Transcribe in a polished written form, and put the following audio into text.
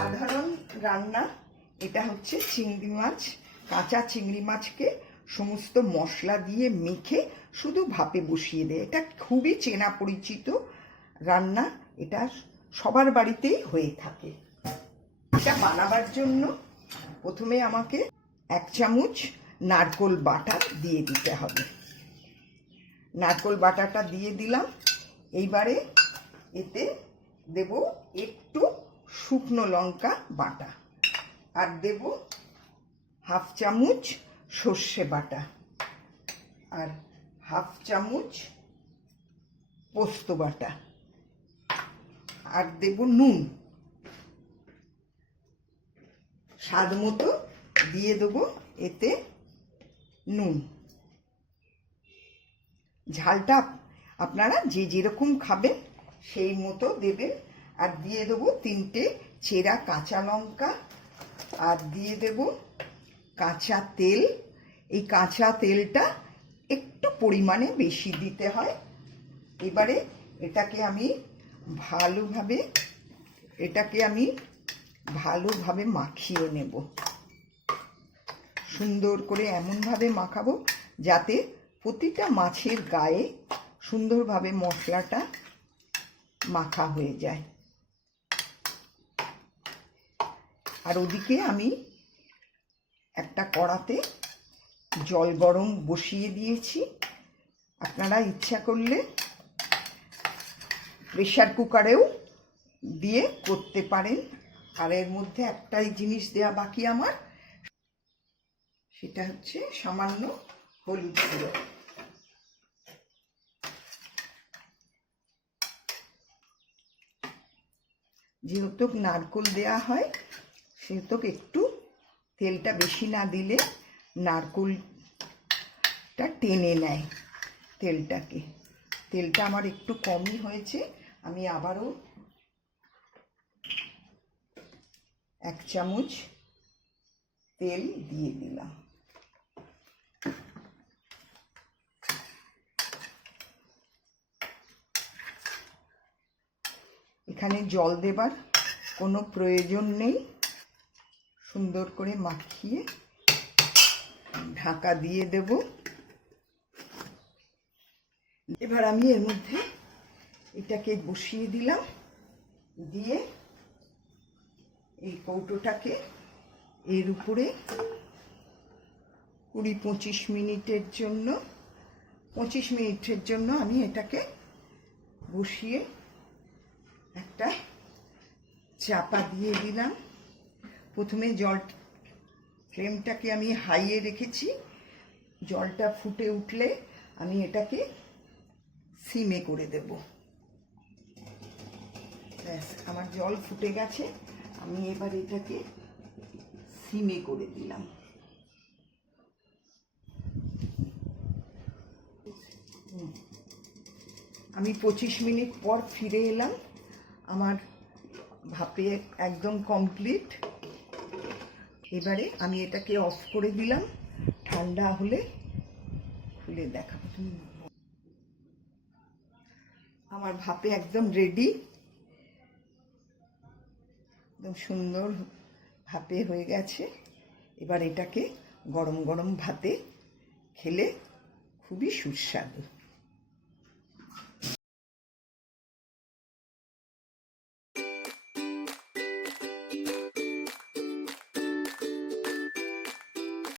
সাধারণ রান্না। এটা হচ্ছে চিংড়ি মাছ। কাঁচা চিংড়ি মাছকে সমস্ত মশলা দিয়ে মেখে শুধু ভাপে বসিয়ে দেয়। এটা খুবই চেনা পরিচিত রান্না, এটা সবার বাড়িতেই হয়ে থাকে। এটা বানাবার জন্য প্রথমে আমাকে 1 চামচ নারকোল বাটা দিয়ে দিতে হবে। নারকোল বাটাটা দিয়ে দিলাম। এইবারে এতে দেব একটু শুকনো লঙ্কা বাটা, আর দেব 1/2 চামচ সর্ষে বাটা, আর 1/2 চামচ পোস্ত বাটা, আর দেব নুন স্বাদ মতো দিয়ে দেবো এতে নুন। ঝালটা আপনারা যে যেরকম খাবেন সেই মতো দেবেন। আর দিয়ে দেবো 3টে চেরা কাঁচা লঙ্কা, আর দিয়ে দেব কাঁচা তেল। এই কাঁচা তেলটা একটু পরিমাণে বেশি দিতে হয়। এবারে এটাকে আমি ভালোভাবে মাখিয়ে নেব। সুন্দর করে এমনভাবে মাখাবো যাতে প্রতিটা মাছের গায়ে সুন্দরভাবে মশলাটা মাখা হয়ে যায়। আর ওদিকে আমি একটা কড়াতে জল গরম বসিয়ে দিয়েছি। আপনারা ইচ্ছা করলে প্রেসার কুকারেও দিয়ে করতে পারেন। আর এর মধ্যে একটাই জিনিস দেয়া বাকি আমার, সেটা হচ্ছে সামান্য হলুদ গুঁড়ো। যেহেতু নারকোল দেয়া হয় সেহেতু একটু তেলটা বেশি না দিলে নারকোলটা টেনে নেয় তেলটাকে। তেলটা আমার একটু কমই হয়েছে, আমি আবারও 1 চামচ তেল দিয়ে দিলাম। এখানে জল দেবার কোনো প্রয়োজন নেই। সুন্দর করে মাখিয়ে ঢাকা দিয়ে দেব। এবার আমি এর মধ্যে এটাকে বসিয়ে দিলাম, দিয়ে এই কৌটোটাকে এর উপরে 20-25 মিনিটের জন্য আমি এটাকে বসিয়ে একটা চাপা দিয়ে দিলাম। প্রথমে ফ্লেমটাকে আমি হাইয়ে রেখেছি। জলটা ফুটে উঠলে আমি এটাকে সিমে করে দেব। ব্যাস, আমার জল ফুটে গেছে। আমি এবার এটাকে সিমে করে দিলাম। আমি 25 মিনিট পর ফিরে এলাম। আমার ভাপে একদম কমপ্লিট। এবারে আমি এটাকে অফ করে দিলাম। ঠান্ডা হলে খুলে দেখাবো। আমার ভাপে একদম রেডি, একদম সুন্দর ভাপে হয়ে গেছে। এবার এটাকে গরম গরম ভাতে খেলে খুবই সুস্বাদু।